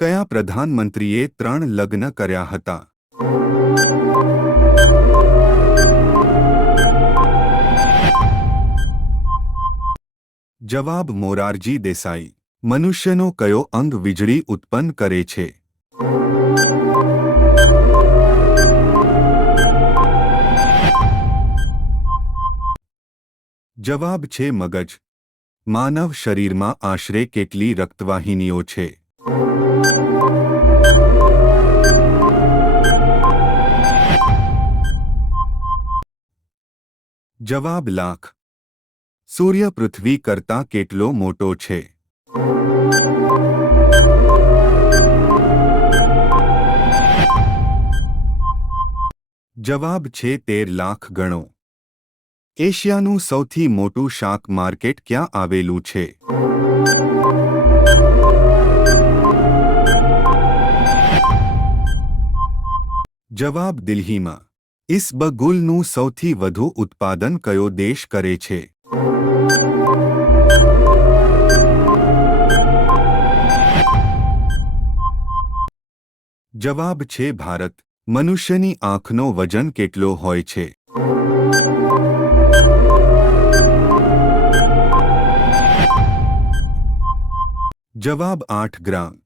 કયા પ્રધાનમંત્રીએ ત્રણ લગ્ન કર્યા હતા? જવાબ મોરારજી દેસાઈ. મનુષ્યનો કયો અંગ વીજળી ઉત્પન્ન કરે છે? જવાબ છે મગજ. માનવ શરીરમાં આશરે કેટલી રક્તવાહિનીઓ છે? જવાબ લાખ. સૂર્ય પૃથ્વી કરતા કેટલો મોટો છે? જવાબ છે તેર લાખ ગણો. એશિયાનું સૌથી મોટું શાક માર્કેટ ક્યાં આવેલું છે? જવાબ દિલ્હીમાં. ઇસ્બગુલનું સૌથી વધુ ઉત્પાદન કયો દેશ કરે છે? જવાબ છે ભારત. મનુષ્યની આંખનો વજન કેટલો હોય છે? જવાબ આઠ ગ્રામ.